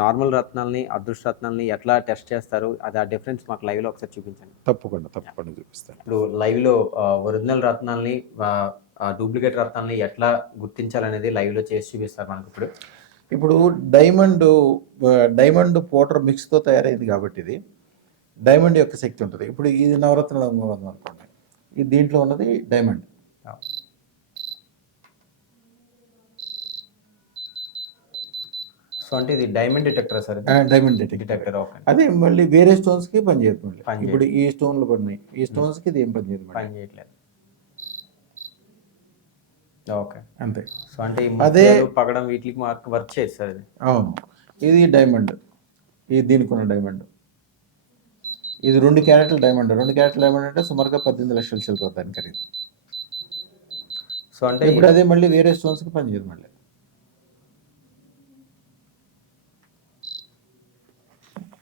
Normal రత్నాల్ని, అదృష్ట రత్నాల్ని ఎట్లా test చేస్తారు? అది ఆ డిఫరెన్స్ మాకు లైవ్‌లో ఒకసారి చూపించండి. తప్పకుండా చూపిస్తాను. ఇప్పుడు లైవ్‌లో ఒరిజినల్ రత్నాల్ని డూప్లికేట్ రత్నాల్ని ఎట్లా గుర్తించాలనేది లైవ్‌లో చేసి చూపిస్తారు మనకిప్పుడు. ఇప్పుడు డైమండ్ పౌడర్ మిక్స్‌తో తయారైంది కాబట్టి ఇది డైమండ్ యొక్క శక్తి ఉంటుంది. ఇప్పుడు ఇది నవరత్నాల ఉంగరం అనుకోండి, ఇది దీంట్లో ఉన్నది డైమండ్. సో అంటే ఇది డైమండ్ డిటెక్టరా సార్? Diamond detector. ఓకే. అదే మళ్ళీ వేరే స్టోన్స్కి పనిచేయదు. మళ్ళీ పనిచేయదు. ఇప్పుడు ఈ స్టోన్లు పడినాయి, ఈ స్టోన్స్కి ఇది ఏం పనిచేయదు, పని చేయట్లేదు. ఓకే, అంతే. సో అంటే ఈ అదే ముత్యాలు, పగడం వీటికి వర్క్ చేయదు సార్ ఇది. అవును, ఇది డైమండ్, ఇది దీనికి ఉన్న డైమండ్. ఇది 2 క్యారెట్ల డైమండ్. 2 క్యారెట్ల డైమండ్ అంటే సుమారుగా 18 లక్షల చిల్లర దాని ఖరీదు. సో అంటే ఇప్పుడు అదే మళ్ళీ వేరే స్టోన్స్కి పనిచేయదు మళ్ళీ.